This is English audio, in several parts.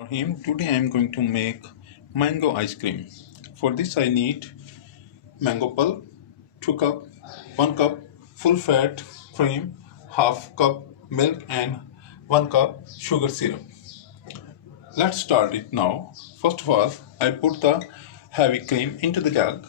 For him, today I am going to make mango ice cream. For this I need mango pulp, 2 cup, 1 cup full fat cream, half cup milk and 1 cup sugar syrup. Let's start it now. First of all, I put the heavy cream into the jug.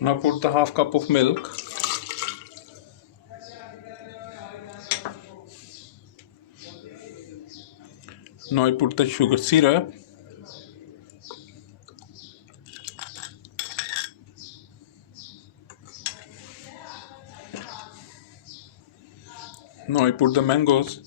Now put the half cup of milk. Now I put the sugar syrup. Now I put the mangoes.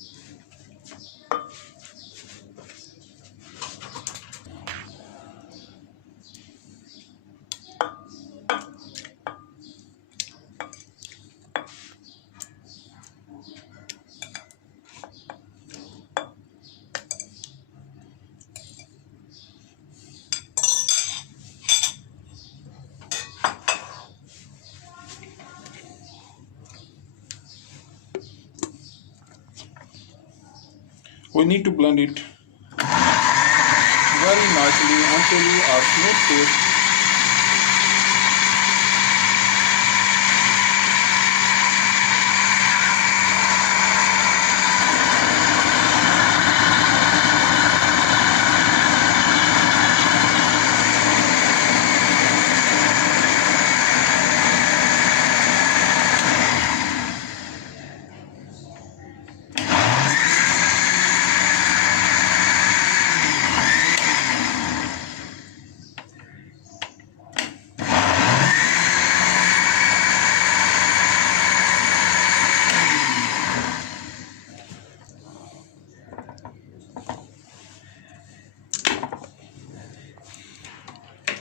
We need to blend it very nicely until you are smooth paste.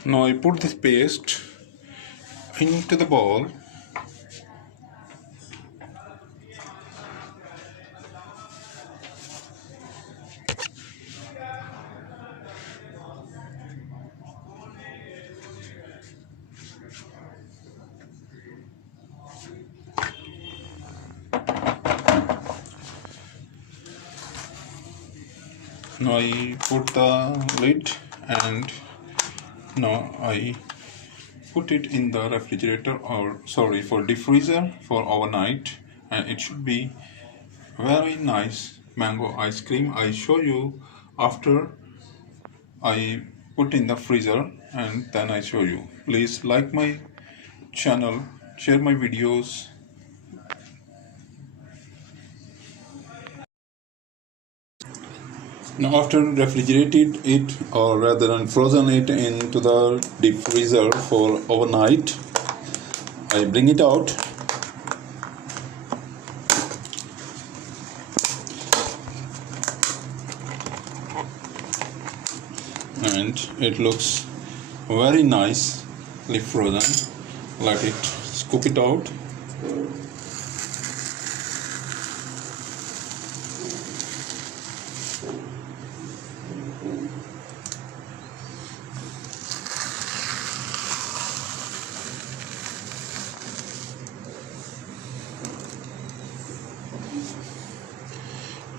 Now I put this paste into the bowl. Now I put the lid and now I put it in the refrigerator for deep freezer for overnight, and it should be very nice mango ice cream. I show you after I put in the freezer and then I show you. Please like my channel, share my videos. Now after refrigerated it, or rather than frozen it into the deep freezer for overnight, I bring it out. And it looks very nicely frozen. Let it scoop it out.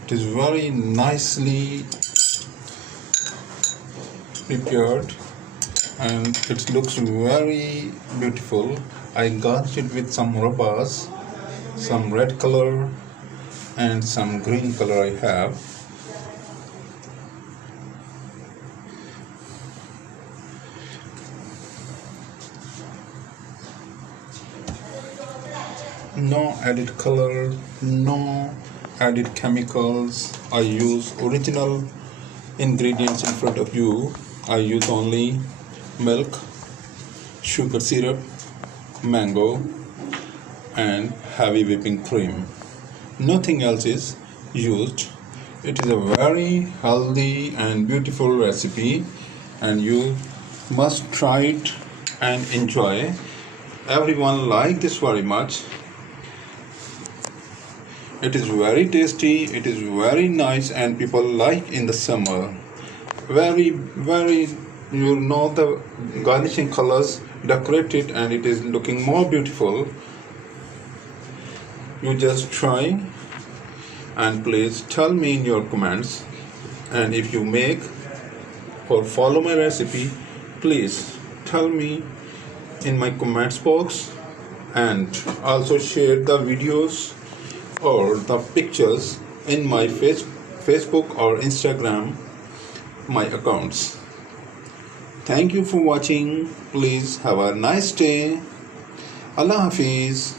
It is very nicely prepared and it looks very beautiful. I garnished it with some rubbers, some red color and some green color I have. No added color, no added chemicals. I use original ingredients in front of you. I use only milk, sugar syrup, mango and heavy whipping cream. Nothing else is used. It is a very healthy and beautiful recipe and you must try it and enjoy. everyone like this very much. It is very tasty, it is very nice, and people like in the summer. Very, you know, the garnishing colors decorated and it is looking more beautiful. You just try and please tell me in your comments, and if you make or follow my recipe, please tell me in my comments box, and also share the videos or the pictures in my Facebook or Instagram, my accounts. Thank you for watching. Please have a nice day. Allah Hafiz.